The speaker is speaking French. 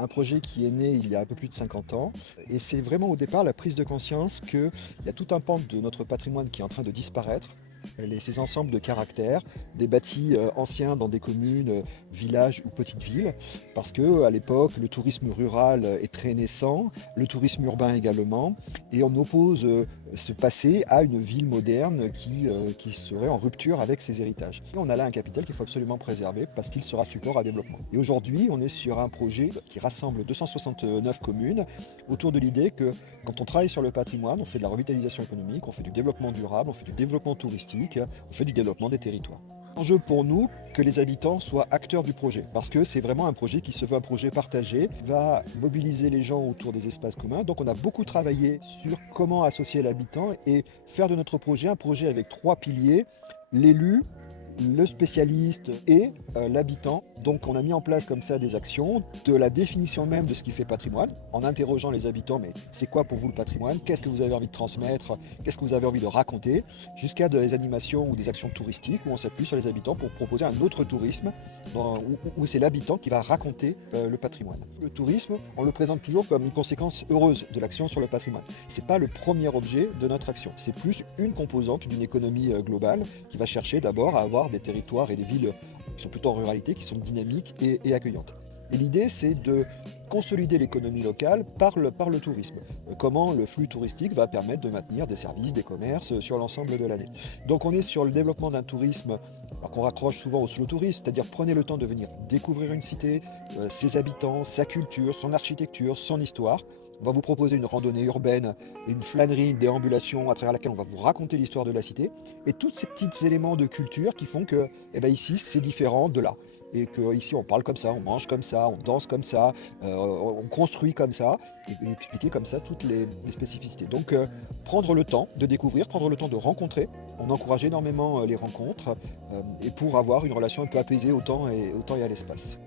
un projet qui est né il y a un peu plus de 50 ans. Et c'est vraiment au départ la prise de conscience qu'il y a tout un pan de notre patrimoine qui est en train de disparaître. Ces ensembles de caractères, des bâtis anciens dans des communes, villages ou petites villes, parce que à l'époque le tourisme rural est très naissant, le tourisme urbain également, et on oppose ce passé à une ville moderne qui serait en rupture avec ses héritages. Et on a là un capital qu'il faut absolument préserver parce qu'il sera support à développement. Et aujourd'hui, on est sur un projet qui rassemble 269 communes autour de l'idée que quand on travaille sur le patrimoine, on fait de la revitalisation économique, on fait du développement durable, on fait du développement touristique, on fait du développement des territoires. Enjeu pour nous que les habitants soient acteurs du projet, parce que c'est vraiment un projet qui se veut un projet partagé, qui va mobiliser les gens autour des espaces communs. Donc on a beaucoup travaillé sur comment associer l'habitant et faire de notre projet un projet avec trois piliers: l'élu, le spécialiste et l'habitant. Donc on a mis en place comme ça des actions, de la définition même de ce qui fait patrimoine, en interrogeant les habitants, mais c'est quoi pour vous le patrimoine? Qu'est-ce que vous avez envie de transmettre? Qu'est-ce que vous avez envie de raconter? Jusqu'à des animations ou des actions touristiques où on s'appuie sur les habitants pour proposer un autre tourisme, où c'est l'habitant qui va raconter le patrimoine. Le tourisme, on le présente toujours comme une conséquence heureuse de l'action sur le patrimoine. C'est pas le premier objet de notre action, c'est plus une composante d'une économie globale qui va chercher d'abord à avoir des territoires et des villes qui sont plutôt en ruralité, qui sont dynamiques et accueillantes. Et l'idée, c'est de consolider l'économie locale par le tourisme. Comment le flux touristique va permettre de maintenir des services, des commerces sur l'ensemble de l'année. Donc on est sur le développement d'un tourisme qu'on raccroche souvent au slow tourisme, c'est-à-dire prenez le temps de venir découvrir une cité, ses habitants, sa culture, son architecture, son histoire. On va vous proposer une randonnée urbaine, une flânerie, une déambulation à travers laquelle on va vous raconter l'histoire de la cité et tous ces petits éléments de culture qui font que ici c'est différent de là. Et qu'ici on parle comme ça, on mange comme ça, on danse comme ça, on construit comme ça, et expliquer comme ça toutes les spécificités. Donc prendre le temps de découvrir, prendre le temps de rencontrer, on encourage énormément les rencontres, et pour avoir une relation un peu apaisée au temps et à l'espace.